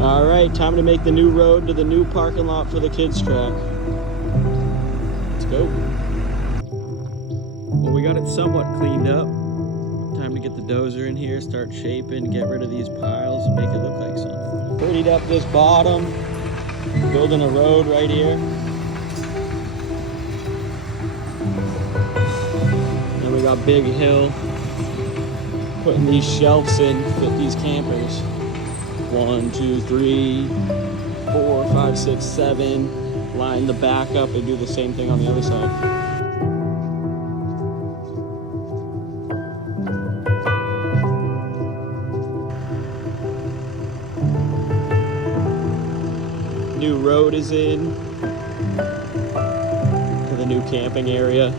All right, time to make the new road to the new parking lot for the kids track. Let's go. Well, we got it somewhat cleaned up. Time to get the dozer in here, start shaping, get rid of these piles and make it look like something. Prettied up this bottom, building a road right here. Then we got Big Hill, putting these shelves in, fit these campers. 1, 2, 3, 4, 5, 6, 7. Line the back up and do the same thing on the other side. New road is in to the new camping area.